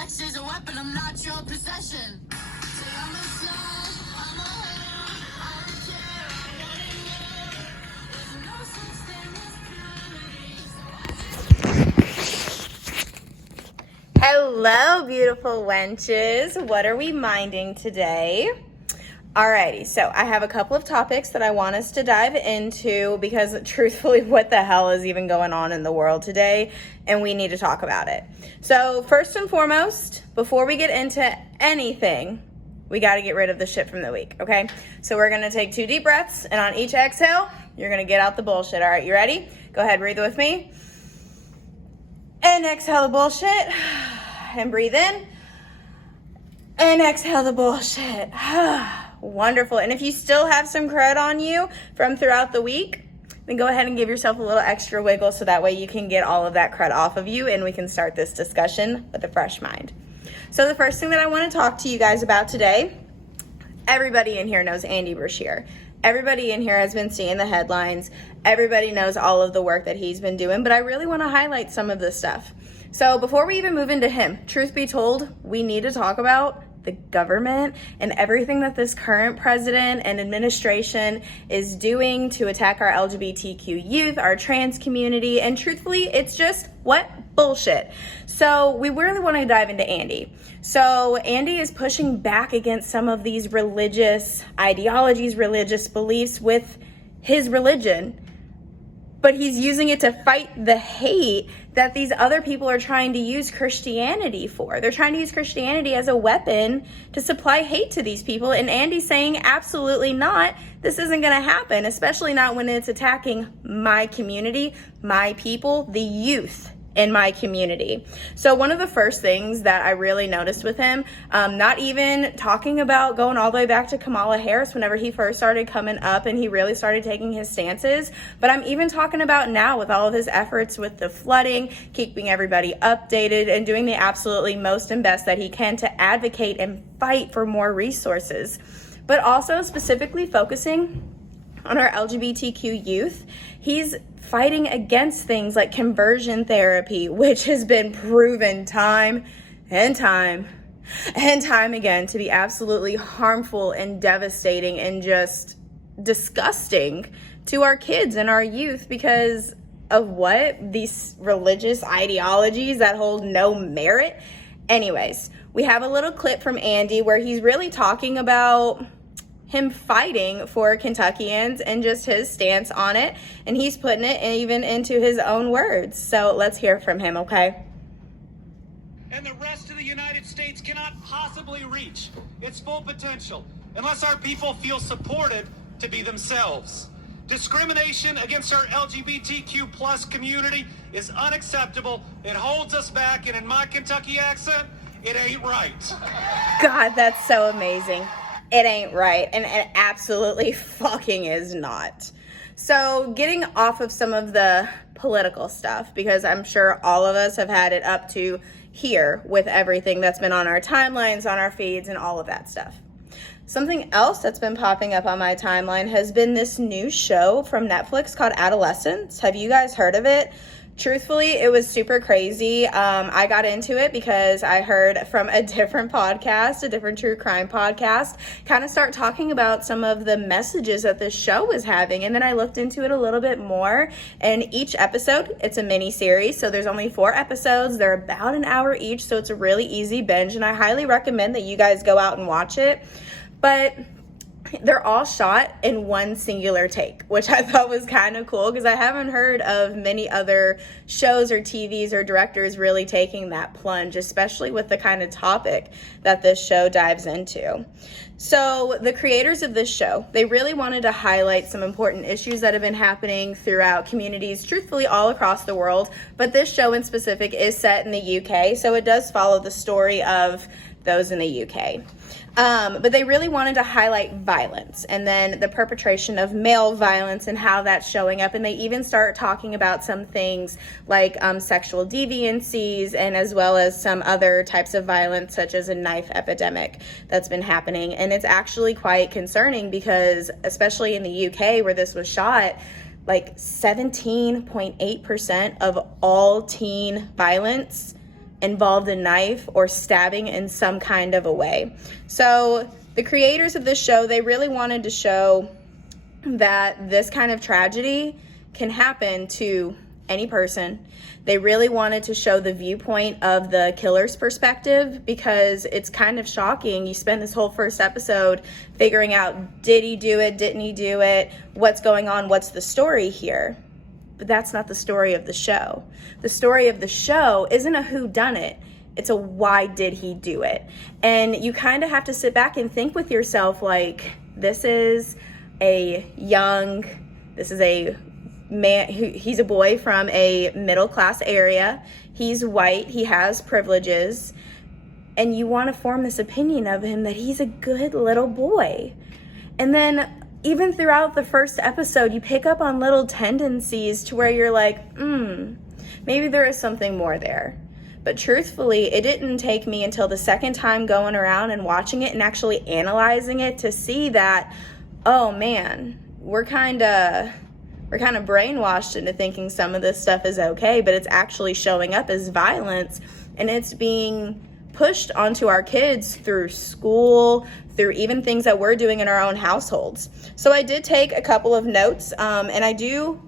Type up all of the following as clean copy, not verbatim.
sex is a weapon, I'm not your possession. Say I'm a slut, I'm a hoe, I don't care, I wanna know. There's no such thing as purity. Hello, beautiful wenches. What are we minding today? Alrighty, so I have a couple of topics that I want us to dive into because truthfully, what the hell is even going on in the world today? And we need to talk about it. So first and foremost, before we get into anything, we got to get rid of the shit from the week, okay? So we're going to take 2 deep breaths, and on each exhale, you're going to get out the bullshit. All right, you ready? Go ahead, breathe with me. And exhale the bullshit. And breathe in. And exhale the bullshit. Wonderful. And if you still have some crud on you from throughout the week, then go ahead and give yourself a little extra wiggle so that way you can get all of that crud off of you and we can start this discussion with a fresh mind. So the first thing that I want to talk to you guys about today, everybody in here knows Andy Brashear. Everybody in here has been seeing the headlines. Everybody knows all of the work that he's been doing, but I really want to highlight some of this stuff. So before we even move into him, truth be told, we need to talk about the government and everything that this current president and administration is doing to attack our LGBTQ youth, our trans community, and truthfully, it's just bullshit. So we really want to dive into Andy. So Andy is pushing back against some of these religious ideologies, religious beliefs with his religion, but he's using it to fight the hate that these other people are trying to use Christianity for. They're trying to use Christianity as a weapon to supply hate to these people. And Andy's saying, absolutely not. This isn't going to happen, especially not when it's attacking my community, my people, the youth in my community. So one of the first things that I really noticed with him, not even talking about going all the way back to Kamala Harris whenever he first started coming up and he really started taking his stances, but I'm even talking about now with all of his efforts with the flooding, keeping everybody updated and doing the absolutely most and best that he can to advocate and fight for more resources, but also specifically focusing on our LGBTQ youth. He's fighting against things like conversion therapy, which has been proven time and time again to be absolutely harmful and devastating and just disgusting to our kids and our youth because of what? These religious ideologies that hold no merit. Anyways, we have a little clip from Andy where he's really talking about him fighting for Kentuckians and just his stance on it, and he's putting it even into his own words. So let's hear from him, okay? And the rest of the United States cannot possibly reach its full potential unless our people feel supported to be themselves. Discrimination against our LGBTQ plus community is unacceptable. It holds us back, and in my Kentucky accent, it ain't right. God, that's so amazing. It ain't right, and it absolutely fucking is not. So getting off of some of the political stuff, because I'm sure all of us have had it up to here with everything that's been on our timelines, on our feeds, and all of that stuff. Something else that's been popping up on my timeline has been this new show from Netflix called Adolescence. Have you guys heard of it? Truthfully, it was super crazy. I got into it because I heard from a different podcast, a different true crime podcast, kind of start talking about some of the messages that this show was having. And then I looked into it a little bit more. And each episode, it's a mini series. So there's only 4 episodes. They're about an hour each. So it's a really easy binge. And I highly recommend that you guys go out and watch it. But they're all shot in one singular take, which I thought was kind of cool because I haven't heard of many other shows or TVs or directors really taking that plunge, especially with the kind of topic that this show dives into. So the creators of this show, they really wanted to highlight some important issues that have been happening throughout communities, truthfully all across the world, but this show in specific is set in the UK, so it does follow the story of those in the UK. But they really wanted to highlight violence and then the perpetration of male violence and how that's showing up. And they even start talking about some things like sexual deviancies and as well as some other types of violence such as a knife epidemic that's been happening. And it's actually quite concerning because especially in the UK where this was shot, like 17.8% of all teen violence involved a knife or stabbing in some kind of a way. So the creators of this show, they really wanted to show that this kind of tragedy can happen to any person. They really wanted to show the viewpoint of the killer's perspective, because it's kind of shocking. You spend this whole first episode figuring out, did he do it? Didn't he do it? What's going on? What's the story here? But that's not the story of the show. The story of the show isn't a whodunit. It's a why did he do it? And you kind of have to sit back and think with yourself, like, this is a man, he's a boy from a middle class area. He's white, he has privileges, and you want to form this opinion of him that he's a good little boy. And then even throughout the first episode, you pick up on little tendencies to where you're like, maybe there is something more there. But truthfully, it didn't take me until the second time going around and watching it and actually analyzing it to see that, oh man, we're kind of brainwashed into thinking some of this stuff is okay, but it's actually showing up as violence, and it's being pushed onto our kids through school, through even things that we're doing in our own households. So I did take a couple of notes, and I do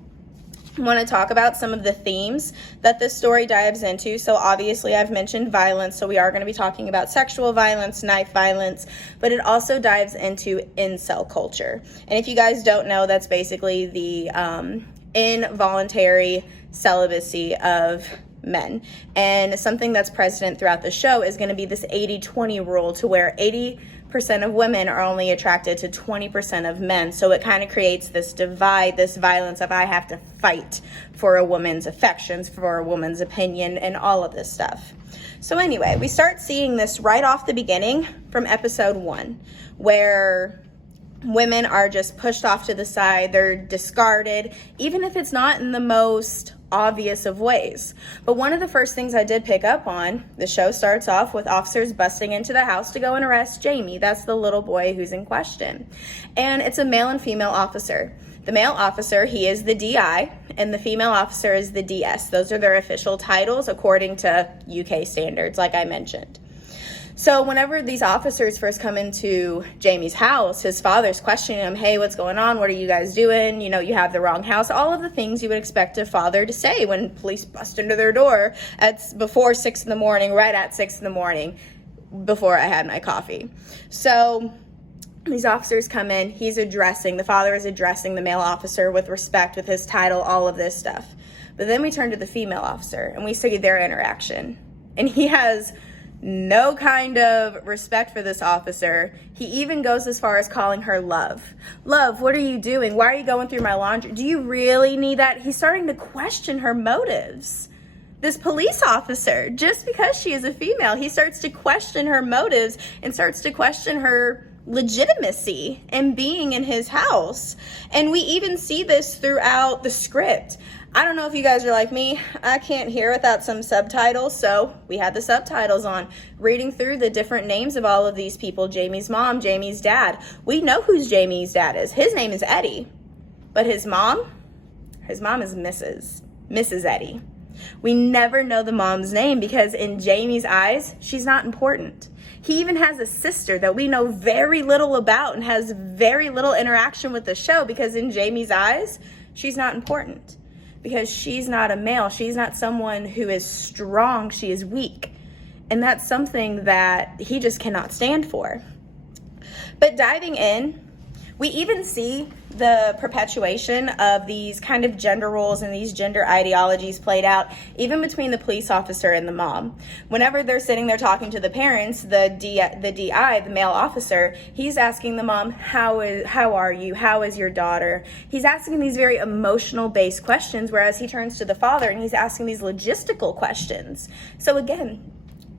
want to talk about some of the themes that this story dives into. So obviously I've mentioned violence, so we are going to be talking about sexual violence, knife violence, but it also dives into incel culture. And if you guys don't know, that's basically the involuntary celibacy of men. And something that's present throughout the show is going to be this 80-20 rule, to where 80% of women are only attracted to 20% of men. So it kind of creates this divide, this violence of, I have to fight for a woman's affections, for a woman's opinion, and all of this stuff. So anyway, we start seeing this right off the beginning from episode 1, where women are just pushed off to the side. They're discarded, even if it's not in the most obvious of ways. But one of the first things I did pick up on, the show starts off with officers busting into the house to go and arrest Jamie. That's the little boy who's in question. And it's a male and female officer. The male officer, he is the DI, and the female officer is the DS. Those are their official titles according to UK standards, like I mentioned. So whenever these officers first come into Jamie's house, his father's questioning him, hey, what's going on? What are you guys doing? You know, you have the wrong house. All of the things you would expect a father to say when police bust into their door before 6 in the morning, right at 6 in the morning, before I had my coffee. So these officers come in, the father is addressing the male officer with respect, with his title, all of this stuff. But then we turn to the female officer and we see their interaction. And he has no kind of respect for this officer. He even goes as far as calling her love. Love, what are you doing? Why are you going through my laundry? Do you really need that? He's starting to question her motives. This police officer, just because she is a female, he starts to question her motives and starts to question her legitimacy in being in his house. And we even see this throughout the script. I don't know if you guys are like me. I can't hear without some subtitles, so we had the subtitles on, reading through the different names of all of these people. Jamie's mom, Jamie's dad. We know who Jamie's dad is. His name is Eddie. But his mom is Mrs. Eddie. We never know the mom's name because in Jamie's eyes, she's not important. He even has a sister that we know very little about and has very little interaction with the show, because in Jamie's eyes, she's not important. Because she's not a male. She's not someone who is strong. She is weak. And that's something that he just cannot stand for. But diving in, we even see the perpetuation of these kind of gender roles and these gender ideologies played out even between the police officer and the mom. Whenever they're sitting there talking to the parents, the DI, the male officer, he's asking the mom, how are you? How is your daughter? He's asking these very emotional based questions, whereas he turns to the father and he's asking these logistical questions. So again,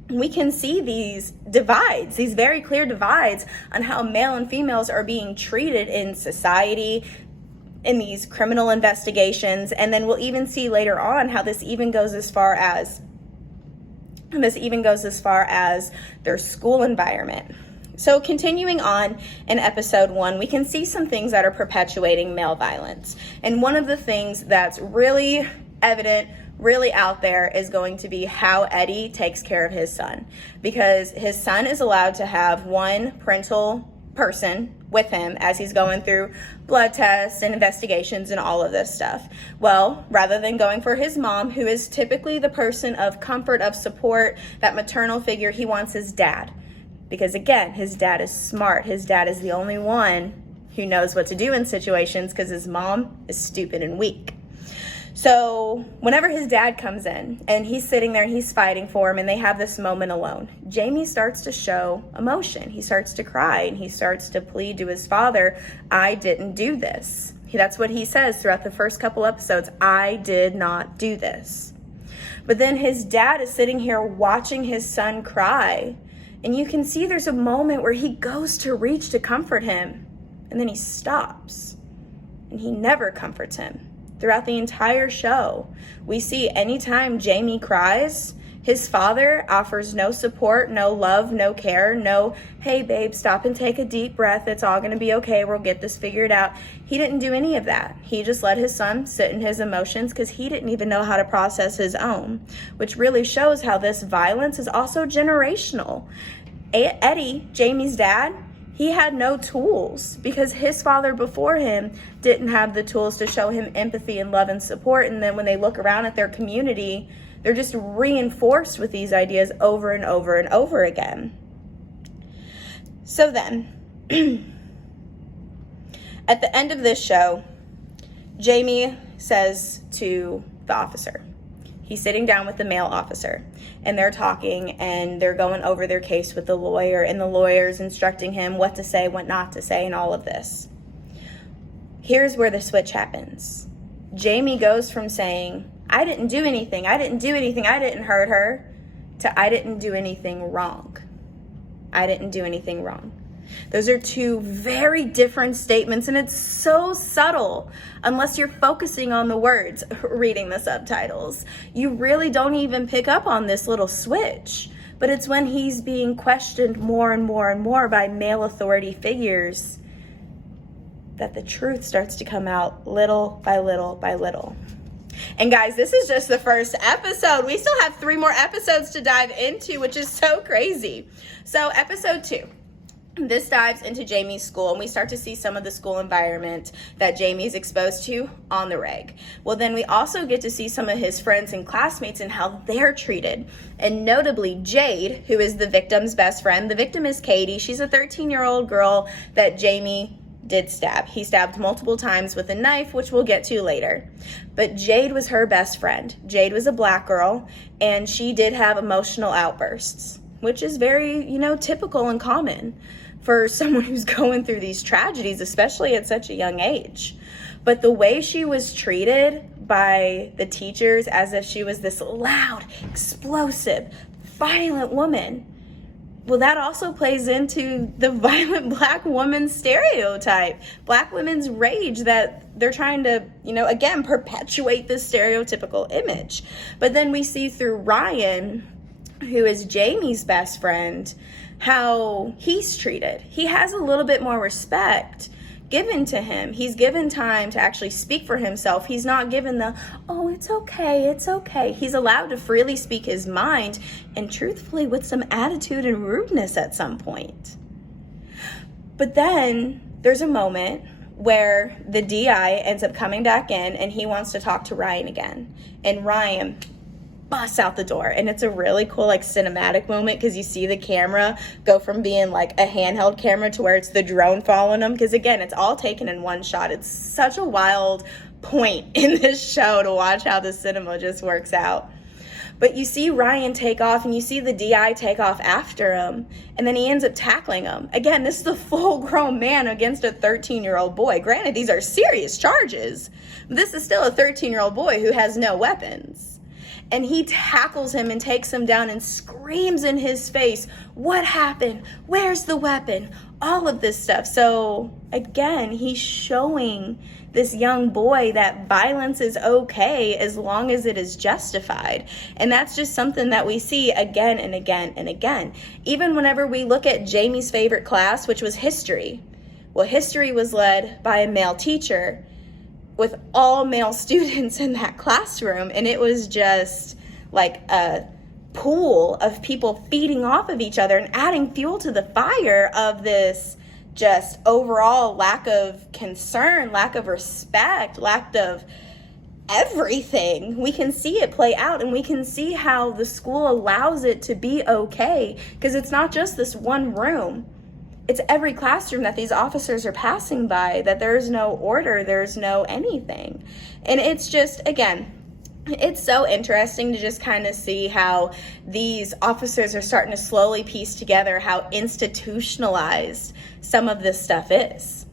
we can see these divides, these very clear divides on how male and females are being treated in society, in these criminal investigations. And then we'll even see later on how this even goes as far as their school environment. So continuing on in episode 1, we can see some things that are perpetuating male violence. And one of the things that's really evident really out there is going to be how Eddie takes care of his son, because his son is allowed to have one parental person with him as he's going through blood tests and investigations and all of this stuff. Well, rather than going for his mom, who is typically the person of comfort, of support, that maternal figure, he wants his dad. Because again, his dad is smart. His dad is the only one who knows what to do in situations, because his mom is stupid and weak. So whenever his dad comes in and he's sitting there and he's fighting for him and they have this moment alone, Jamie starts to show emotion. He starts to cry and he starts to plead to his father, I didn't do this. That's what he says throughout the first couple episodes. I did not do this. But then his dad is sitting here watching his son cry. And you can see there's a moment where he goes to reach to comfort him. And then he stops. And he never comforts him. Throughout the entire show, we see anytime Jamie cries, his father offers no support, no love, no care, no, hey babe, stop and take a deep breath. It's all going to be okay. We'll get this figured out. He didn't do any of that. He just let his son sit in his emotions because he didn't even know how to process his own, which really shows how this violence is also generational. Eddie, Jamie's dad, he had no tools because his father before him didn't have the tools to show him empathy and love and support. And then when they look around at their community, they're just reinforced with these ideas over and over and over again. So then, at the end of this show, Jamie says to the officer, he's sitting down with the male officer, and they're talking and they're going over their case with the lawyer, and the lawyer's instructing him what to say, what not to say, and all of this. Here's where the switch happens. Jamie goes from saying, I didn't do anything, I didn't hurt her, to I didn't do anything wrong. I didn't do anything wrong. Those are two very different statements, and it's so subtle unless you're focusing on the words, reading the subtitles. You really don't even pick up on this little switch. But it's when he's being questioned more and more and more by male authority figures that the truth starts to come out little by little by little. And guys, this is just the first episode. We still have 3 more episodes to dive into, which is so crazy. So episode 2. This dives into Jamie's school, and we start to see some of the school environment that Jamie's exposed to on the reg. Well, then we also get to see some of his friends and classmates and how they're treated. And notably, Jade, who is the victim's best friend. The victim is Katie. She's a 13-year-old girl that Jamie did stab. He stabbed multiple times with a knife, which we'll get to later. But Jade was her best friend. Jade was a black girl, and she did have emotional outbursts, which is very, typical and common for someone who's going through these tragedies, especially at such a young age. But the way she was treated by the teachers, as if she was this loud, explosive, violent woman, well, that also plays into the violent black woman stereotype, black women's rage that they're trying to, again, perpetuate this stereotypical image. But then we see through Ryan, who is Jamie's best friend, how he's treated. He has a little bit more respect given to him. He's given time to actually speak for himself. He's not given the, oh, it's okay, it's okay. He's allowed to freely speak his mind, and truthfully with some attitude and rudeness at some point. But then there's a moment where the DI ends up coming back in and he wants to talk to Ryan again. And Ryan busts out the door, and it's a really cool cinematic moment because you see the camera go from being a handheld camera to where it's the drone following them, because again, it's all taken in one shot. It's such a wild point in this show to watch how the cinema just works out. But you see Ryan take off, and you see the DI take off after him, and then he ends up tackling him. Again, this is a full-grown man against a 13-year-old boy. Granted, these are serious charges, but this is still a 13-year-old boy who has no weapons. And he tackles him and takes him down and screams in his face, what happened? Where's the weapon? All of this stuff. So again, he's showing this young boy that violence is okay as long as it is justified. And that's just something that we see again and again and again. Even whenever we look at Jamie's favorite class, which was history. Well, history was led by a male teacher. with all male students in that classroom, and it was just like a pool of people feeding off of each other and adding fuel to the fire of this just overall lack of concern, lack of respect, lack of everything. We can see it play out, and we can see how the school allows it to be okay, because it's not just this one room. It's every classroom that these officers are passing by, that there's no order, there's no anything. And it's just, again, it's so interesting to just kind of see how these officers are starting to slowly piece together how institutionalized some of this stuff is.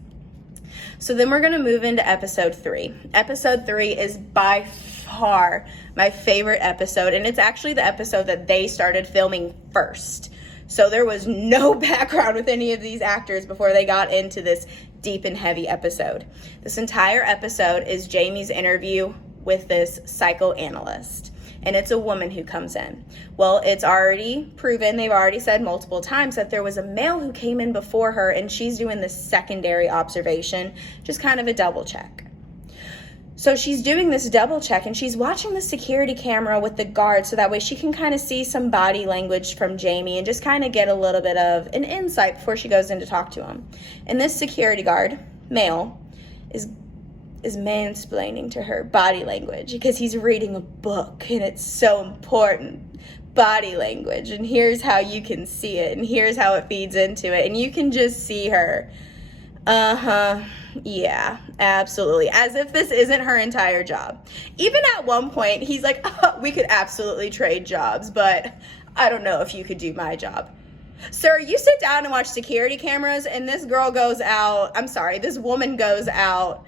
So then we're going to move into episode 3. Episode 3 is by far my favorite episode, and it's actually the episode that they started filming first. So there was no background with any of these actors before they got into this deep and heavy episode. This entire episode is Jamie's interview with this psychoanalyst, and it's a woman who comes in. Well, it's already proven, they've already said multiple times, that there was a male who came in before her, and she's doing this secondary observation, just kind of a double check. So she's doing this double check, and she's watching the security camera with the guard, so that way she can kind of see some body language from Jamie and just kind of get a little bit of an insight before she goes in to talk to him. And this security guard, male, is mansplaining to her body language, because he's reading a book, and it's so important. Body language, and here's how you can see it, and here's how it feeds into it, and you can just see her. Yeah, absolutely. As if this isn't her entire job. Even at one point, he's like, oh, we could absolutely trade jobs, but I don't know if you could do my job. Sir, you sit down and watch security cameras, and this woman goes out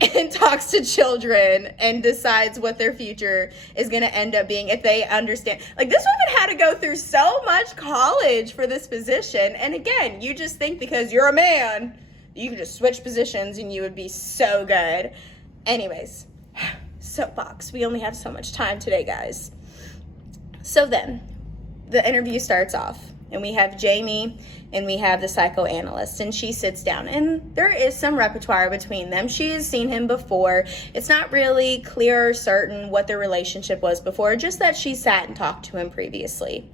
and talks to children and decides what their future is going to end up being if they understand. Like, this woman had to go through so much college for this position. And again, you just think because you're a man, you can just switch positions and you would be so good. Anyways, soapbox. We only have so much time today, guys. So then, the interview starts off, and we have Jamie and we have the psychoanalyst, and she sits down, and there is some repertoire between them. She has seen him before. It's not really clear or certain what their relationship was before, just that she sat and talked to him previously.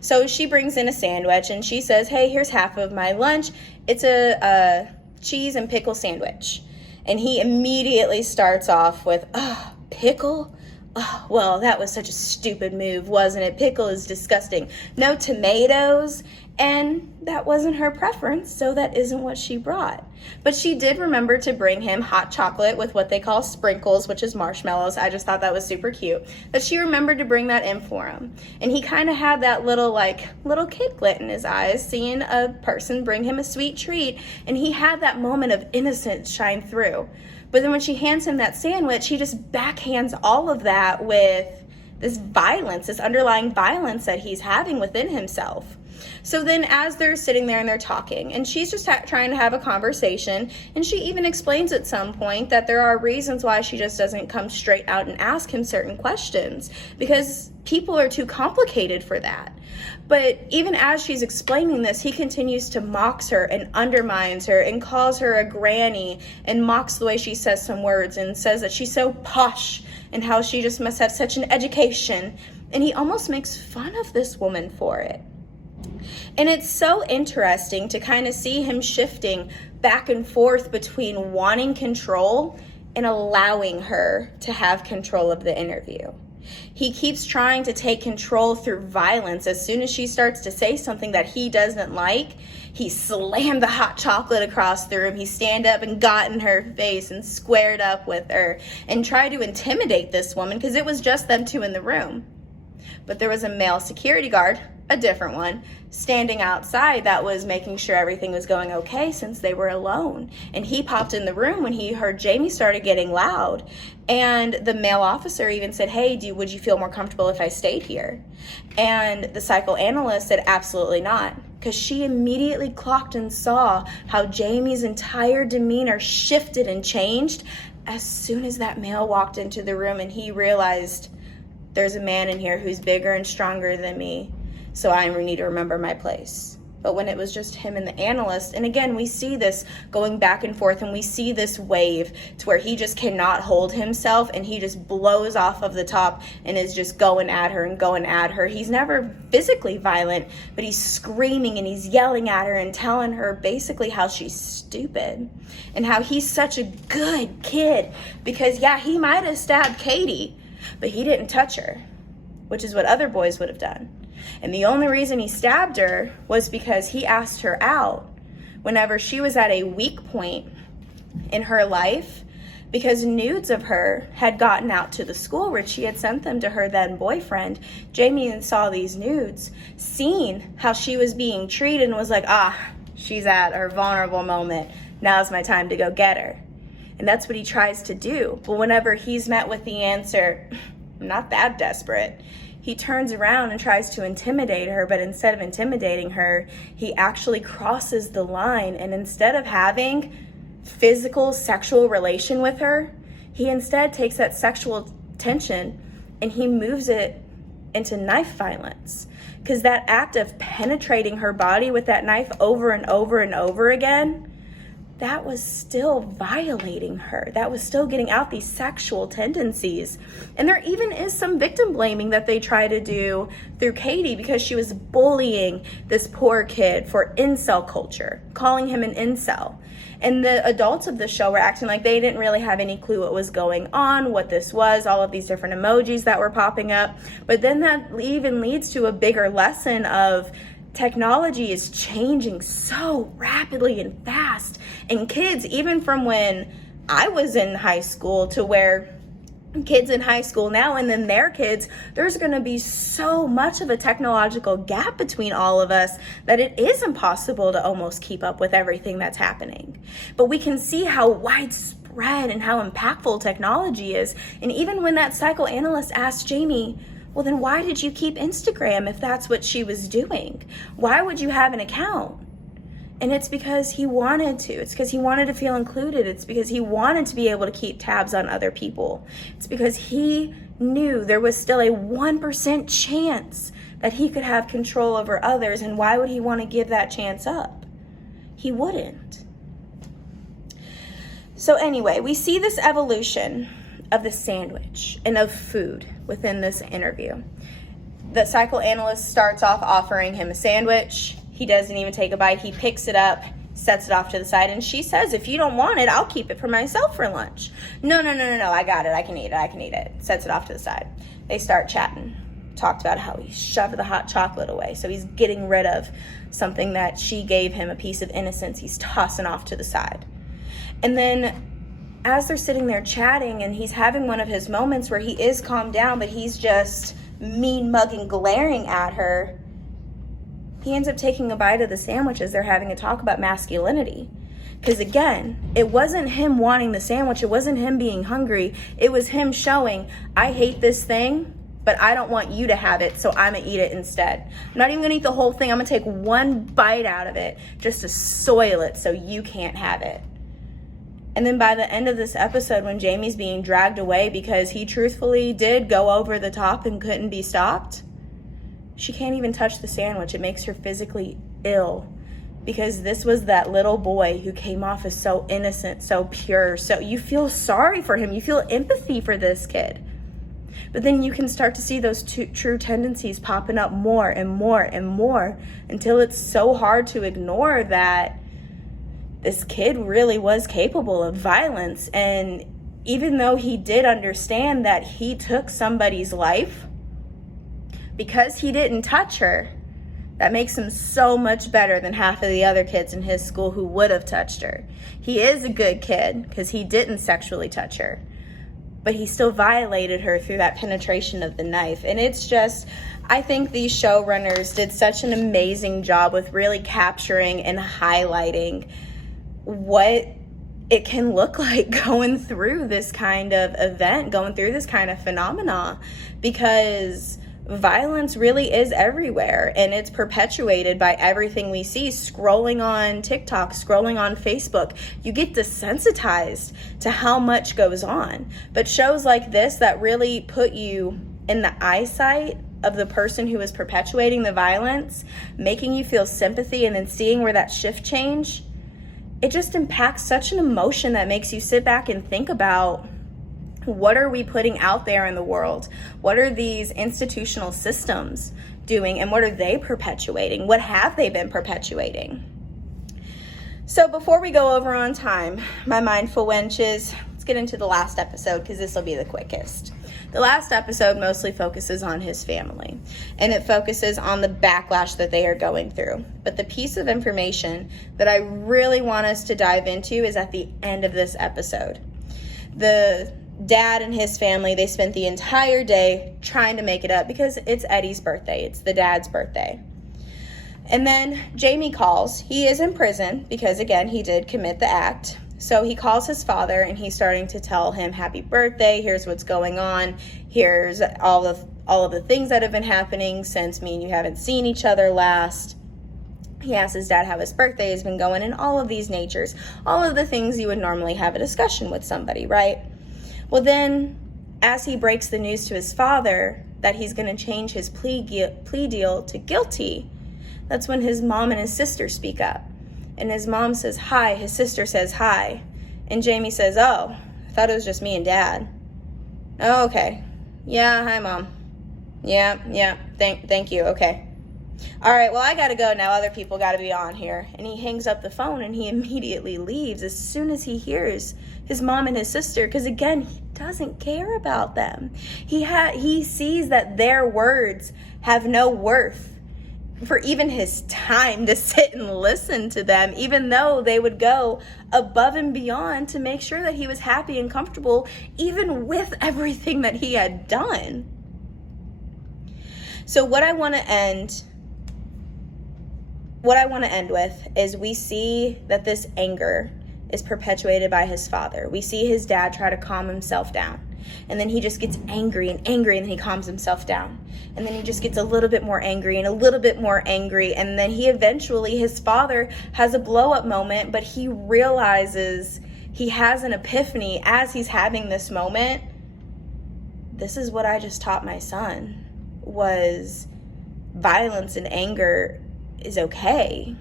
So she brings in a sandwich, and she says, hey, here's half of my lunch. It's a cheese and pickle sandwich. And he immediately starts off with, oh, pickle? Oh, well, that was such a stupid move, wasn't it? Pickle is disgusting. No tomatoes. And that wasn't her preference, so that isn't what she brought. But she did remember to bring him hot chocolate with what they call sprinkles, which is marshmallows. I just thought that was super cute. That she remembered to bring that in for him. And he kind of had that little kid glit in his eyes, seeing a person bring him a sweet treat. And he had that moment of innocence shine through. But then when she hands him that sandwich, he just backhands all of that with this violence, this underlying violence that he's having within himself. So then as they're sitting there and they're talking, and she's just trying to have a conversation, and she even explains at some point that there are reasons why she just doesn't come straight out and ask him certain questions, because people are too complicated for that. But even as she's explaining this, he continues to mocks her and undermines her and calls her a granny and mocks the way she says some words and says that she's so posh and how she just must have such an education. And he almost makes fun of this woman for it. And it's so interesting to kind of see him shifting back and forth between wanting control and allowing her to have control of the interview. He keeps trying to take control through violence. As soon as she starts to say something that he doesn't like, he slammed the hot chocolate across the room. He stand up and got in her face and squared up with her and tried to intimidate this woman, because it was just them two in the room. But there was a male security guard, a different one, standing outside that was making sure everything was going okay since they were alone. And he popped in the room when he heard Jamie started getting loud. And the male officer even said, hey, would you feel more comfortable if I stayed here? And the psychoanalyst said, absolutely not. Because she immediately clocked and saw how Jamie's entire demeanor shifted and changed as soon as that male walked into the room, and he realized there's a man in here who's bigger and stronger than me. So I need to remember my place. but when it was just him and the analyst. And again, we see this going back and forth, and we see this wave to where he just cannot hold himself, and he just blows off of the top and is just going at her and going at her. He's never physically violent, but he's screaming and he's yelling at her and telling her basically how she's stupid and how he's such a good kid because, yeah, he might have stabbed Katie, but he didn't touch her, which is what other boys would have done. And the only reason he stabbed her was because he asked her out whenever she was at a weak point in her life, because nudes of her had gotten out to the school where she had sent them to her then boyfriend. Jamie saw these nudes, seen how she was being treated, and was like, she's at her vulnerable moment. Now's my time to go get her. And that's what he tries to do. But whenever he's met with the answer, I'm not that desperate, he turns around and tries to intimidate her, but instead of intimidating her, he actually crosses the line, and instead of having physical sexual relation with her, he instead takes that sexual tension and he moves it into knife violence. Because that act of penetrating her body with that knife over and over and over again, that was still violating her. That was still getting out these sexual tendencies. And there even is some victim blaming that they try to do through Katie because she was bullying this poor kid for incel culture, calling him an incel. And the adults of the show were acting like they didn't really have any clue what was going on, what this was, all of these different emojis that were popping up. But then that even leads to a bigger lesson of technology is changing so rapidly and fast. And kids, even from when I was in high school to where kids in high school now and then their kids, there's going to be so much of a technological gap between all of us that it is impossible to almost keep up with everything that's happening. But we can see how widespread and how impactful technology is. And even when that psychoanalyst asked Jamie, well, then why did you keep Instagram if that's what she was doing? Why would you have an account? And it's because he wanted to. It's because he wanted to feel included. It's because he wanted to be able to keep tabs on other people. It's because he knew there was still a 1% chance that he could have control over others. And why would he want to give that chance up? He wouldn't. So anyway, we see this evolution of the sandwich and of food within this interview. The psychoanalyst starts off offering him a sandwich. He doesn't even take a bite. He picks it up, sets it off to the side, and she says, if you don't want it, I'll keep it for myself for lunch. No, I got it. I can eat it. Sets it off to the side. They start chatting. Talked about how he shoved the hot chocolate away. So he's getting rid of something that she gave him, a piece of innocence. He's tossing off to the side. And then as they're sitting there chatting and he's having one of his moments where he is calmed down, but he's just mean mugging, glaring at her, he ends up taking a bite of the sandwich as they're having a talk about masculinity. Because again, it wasn't him wanting the sandwich. It wasn't him being hungry. It was him showing, I hate this thing, but I don't want you to have it, so I'm going to eat it instead. I'm not even going to eat the whole thing. I'm going to take one bite out of it just to soil it so you can't have it. And then by the end of this episode, when Jamie's being dragged away because he truthfully did go over the top and couldn't be stopped, she can't even touch the sandwich. It makes her physically ill because this was that little boy who came off as so innocent, so pure. So you feel sorry for him. You feel empathy for this kid. But then you can start to see those true tendencies popping up more and more and more until it's so hard to ignore that this kid really was capable of violence. And even though he did understand that he took somebody's life, because he didn't touch her, that makes him so much better than half of the other kids in his school who would have touched her. He is a good kid because he didn't sexually touch her, but he still violated her through that penetration of the knife. And it's just, I think these showrunners did such an amazing job with really capturing and highlighting what it can look like going through this kind of event, going through this kind of phenomena, because violence really is everywhere and it's perpetuated by everything we see. Scrolling on TikTok, scrolling on Facebook, you get desensitized to how much goes on. But shows like this that really put you in the eyesight of the person who is perpetuating the violence, making you feel sympathy, and then seeing where that shift change, it just impacts such an emotion that makes you sit back and think about, what are we putting out there in the world? What are these institutional systems doing, and what are they perpetuating? What have they been perpetuating? So before we go over on time, my mindful wenches, let's get into the last episode because this will be the quickest. The last episode mostly focuses on his family, and it focuses on the backlash that they are going through. But the piece of information that I really want us to dive into is at the end of this episode. The dad and his family, they spent the entire day trying to make it up because it's Eddie's birthday. It's the dad's birthday. And then Jamie calls. He is in prison because, again, he did commit the act. So he calls his father and he's starting to tell him, happy birthday, here's what's going on, here's all of the things that have been happening since me and you haven't seen each other last. He asks his dad how his birthday has been going, and all of these natures, all of the things you would normally have a discussion with somebody, right? Well, then, as he breaks the news to his father that he's going to change his plea deal to guilty, that's when his mom and his sister speak up. And his mom says hi, his sister says hi. And Jamie says, oh, I thought it was just me and dad. Oh, okay. Yeah, hi, Mom. Yeah, thank you, okay. All right, well, I got to go now. Other people got to be on here. And he hangs up the phone and he immediately leaves as soon as he hears his mom and his sister, because, again, he doesn't care about them. He sees that their words have no worth for even his time to sit and listen to them, even though they would go above and beyond to make sure that he was happy and comfortable, even with everything that he had done. So what I want to end with is we see that this anger is perpetuated by his father. We see his dad try to calm himself down. And then he just gets angry, and then he calms himself down. And then he just gets a little bit more angry and a little bit more angry. And then his father has a blow-up moment, but he realizes, he has an epiphany as he's having this moment. This is what I just taught my son, was violence and anger is okay.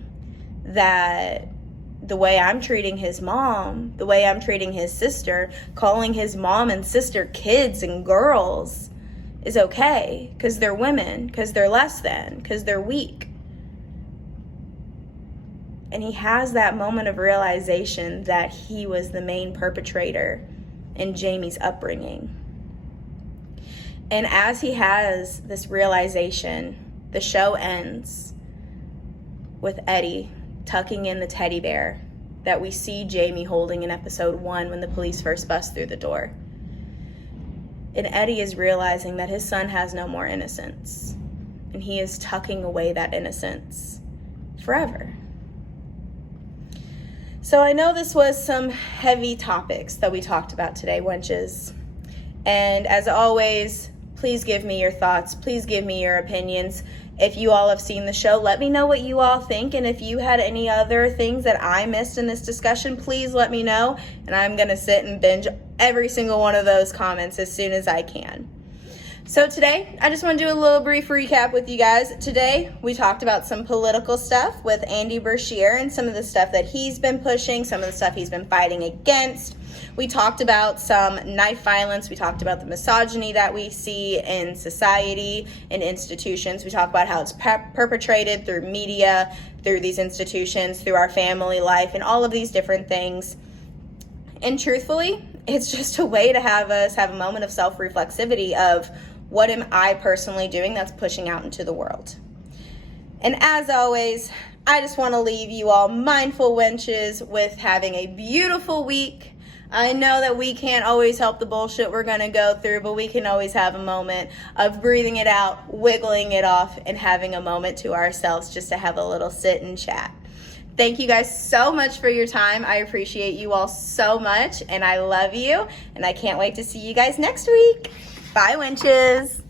That the way I'm treating his mom, the way I'm treating his sister, calling his mom and sister kids and girls is okay, because they're women, because they're less than, because they're weak. And he has that moment of realization that he was the main perpetrator in Jamie's upbringing. And as he has this realization, the show ends with Eddie tucking in the teddy bear that we see Jamie holding in episode 1 when the police first bust through the door. And Eddie is realizing that his son has no more innocence, and he is tucking away that innocence forever. So I know this was some heavy topics that we talked about today, wenches. And as always, please give me your thoughts. Please give me your opinions. If you all have seen the show, let me know what you all think. And if you had any other things that I missed in this discussion, please let me know. And I'm going to sit and binge every single one of those comments as soon as I can. So today, I just want to do a little brief recap with you guys. Today, we talked about some political stuff with Andy Beshear and some of the stuff that he's been pushing, some of the stuff he's been fighting against. We talked about some knife violence. We talked about the misogyny that we see in society and institutions. We talked about how it's perpetrated through media, through these institutions, through our family life, and all of these different things. And truthfully, it's just a way to have us have a moment of self-reflexivity of, what am I personally doing that's pushing out into the world? And as always, I just want to leave you all mindful wenches with having a beautiful week. I know that we can't always help the bullshit we're going to go through, but we can always have a moment of breathing it out, wiggling it off, and having a moment to ourselves just to have a little sit and chat. Thank you guys so much for your time. I appreciate you all so much, and I love you, and I can't wait to see you guys next week. Bye, wenches.